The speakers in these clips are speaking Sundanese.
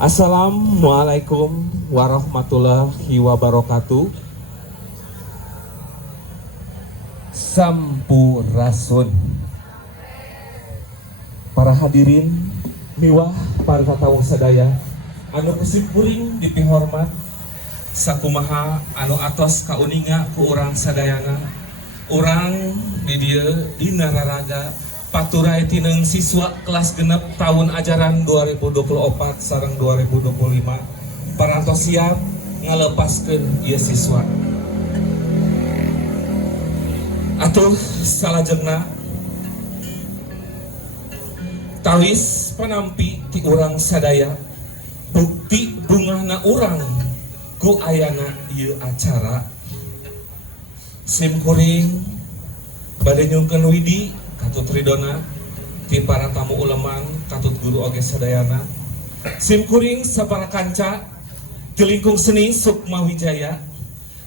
Assalamualaikum warahmatullahi wabarakatuh. Sampurasun. Para hadirin miwah para tatamu sadaya anu kusip kuring dipihormat sakumaha anu atos kauninga ku urang sadayana. Urang di dieu dina raraga paturai tineng siswa kelas genep tahun ajaran 2024 sareng 2025 parantos siap ngalepaskeun ieu siswa. Atuh salajengna tawis panampi ti urang sadaya bukti bungahna urang ku ayana ieu acara. Sim kuring bade nyungkeun widi katut ridona ti para tamu uleman katut guru oge sadayana. Sim kuring sapara kanca ti lingkung seni Sukma Wijaya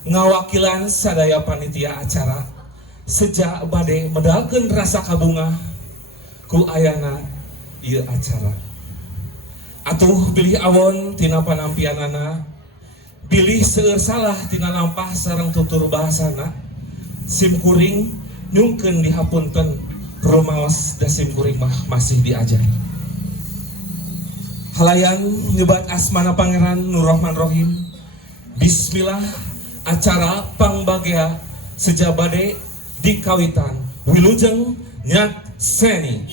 ngawakilan sadaya panitia acara sejak bade medalkeun rasa kabungah ku ayana ieu acara. Atuh bilih awon tina panampianana, bilih seueur salah tina lampah sareng tutur bahasana. Sim kuring nyungkeun dihapunten rumaos da sim kuring mah masih diajari. Halayan nyebat asmana Pangeran Nur Rahman Rohim. Bismillah acara pangbagea sejabade dikawitan wilujeng nyak seni.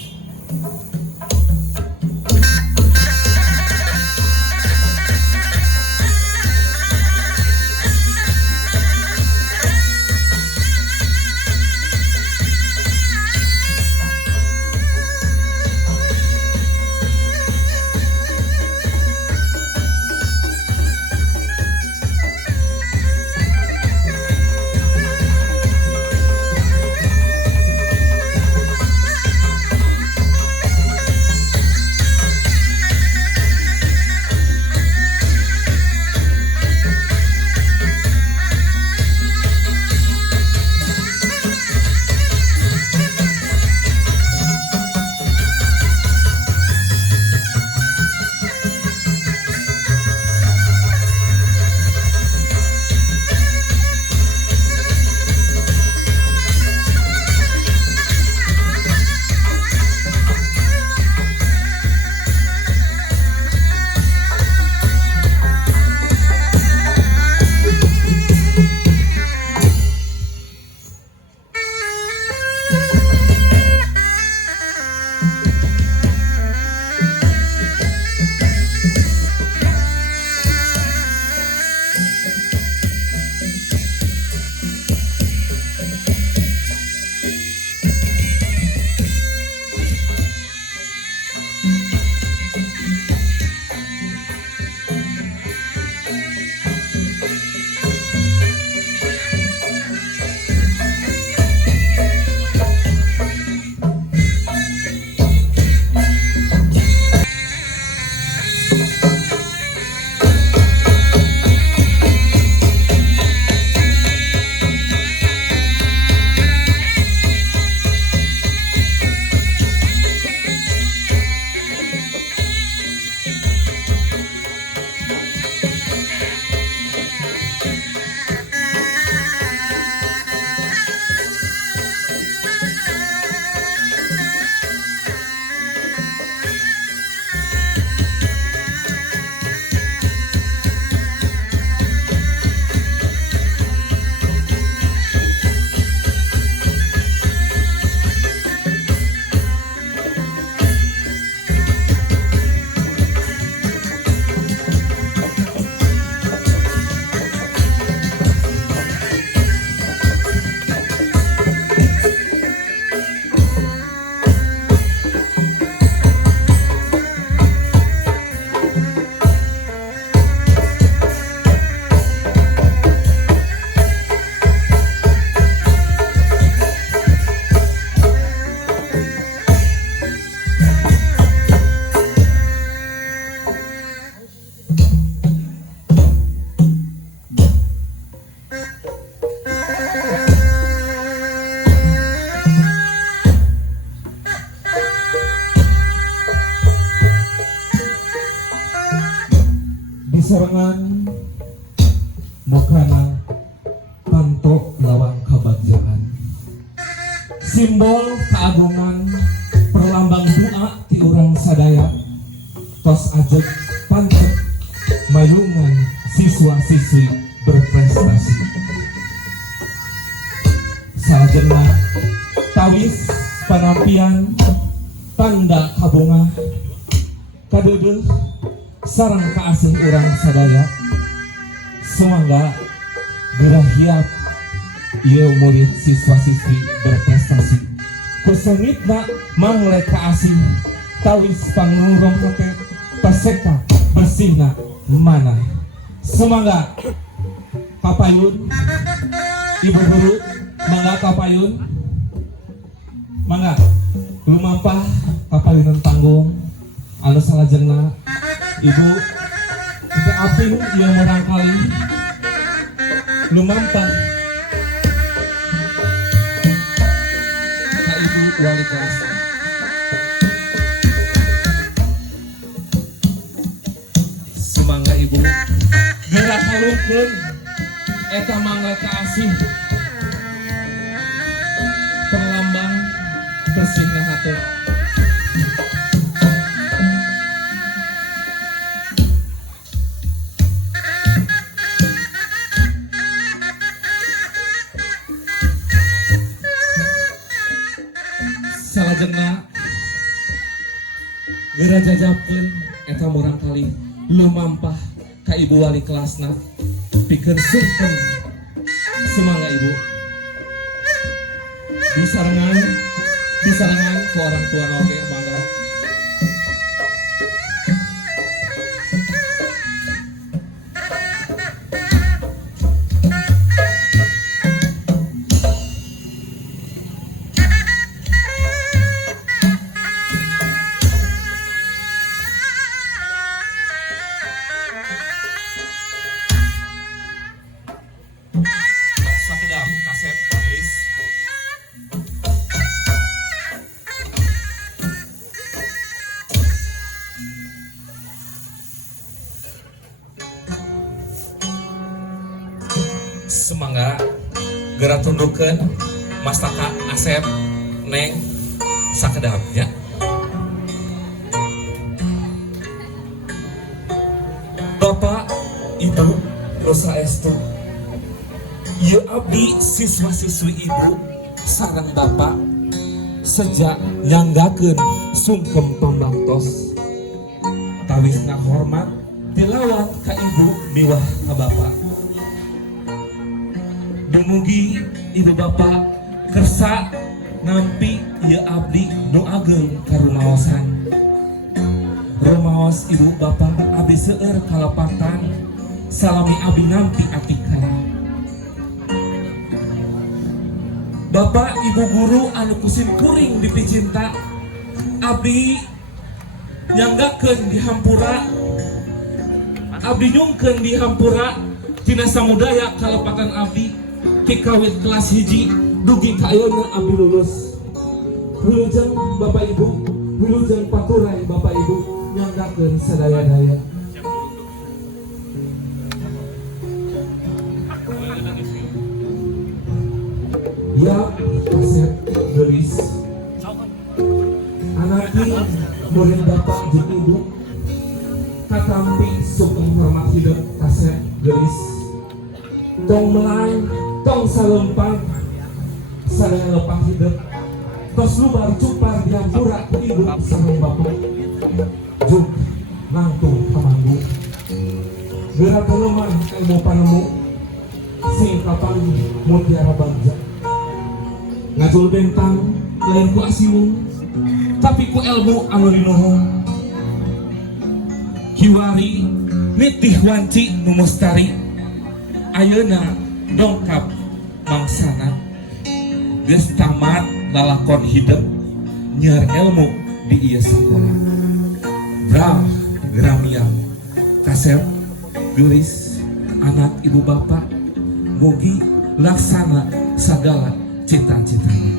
serangan mukana panto lawang kabagjaan, simbol keagungan perlambang doa ti urang sadaya, tos ajeg pancet mayungan siswa-siswi berprestasi. Salajengna tawis panampian tanda kabunga kadeudeung sareng kaasih urang sadaya sumangga geurah hiap ieu murid siswa-siswi berprestasi kusengitna manglek kaasih tawis pangrurung hate paseka bersihna mana sumangga kapayun ibu guru mangga kapayun mangga lumampah kapayunan tanggung anu salajengna ibu teh aping yang orang kali lumampah ka ibu wali kelas. Sumangga ibu gerak halungkeun eta mangga kaasih perlambang bersihna hate. Salajengna geura jajapkeun eta murang kali lumampah ka ibu wali kelasna pikeun sungkem. Sumangga ibu disarangan ke orang tua oge mangga. Sakedap kaset tulis. Semangga geura tundukeun Mastaka Asep Neng sakedapnya. Bapak Ibu nu saestu ieu abdi siswa-siswi ibu sareng bapak sejak nyanggakeun sungkem pambangtos tawisna hormat tilawat ka ibu miwah ka bapak. Dumugi ibu bapak kersa nampi ieu abdi doageun ka rumaosan. Rumaos ibu bapak abdi seueur kalapatan salami abdi nampi atikan. Bapak ibu guru anu kusim kuring dipicinta abdi nyanggakeun di hampura, abdi nyungkeun di hampura tina samudaya kalepatan abdi kikawit kelas hiji dugi ka ayeuna abdi lulus. Wilujeng bapak ibu, wilujeng paturai bapak ibu nyanggakeun sadaya-daya. Ya kaset gelis anaki murid bapak jeung ibu katampi sugeng hormat hidup kaset gelis tong melai tong salempang sadaya lepang hidup tos lubar cupar dihampura ku ibu sareng bapak juk nangtung kamanggu geura kelemah ilmu panemu sing kapanggih mutiara bagja ngajul bentang lain ku asiwung tapi ku ilmu anu dinuhung kiwari nitih wanci nu mustari ayeuna dongkap mangsana geus tamat lalakon hidup nyeueur ilmu di ieu sakola. Brah gramiang kasep geulis anak ibu bapak mugi laksana sagala cita-citanya.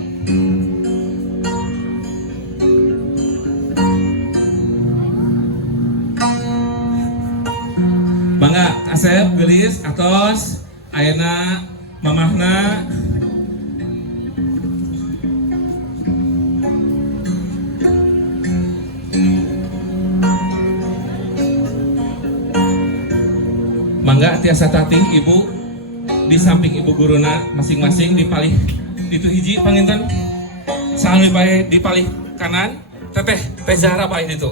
Mangga Asep gelis atos ayeuna mamahna mangga tiasa tatih ibu di samping ibu guruna masing-masing dipalih itu hiji panginten salih bae dipalih kanan teteh teh Zahra bae itu.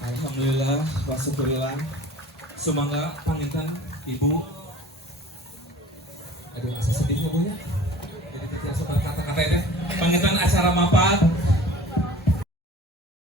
Alhamdulillah wa syukurillah. Semoga panginten ibu. Aduh, asa sedih ya bu ya. Jadi kita sobat kata-kata ini. Panginten acara mapat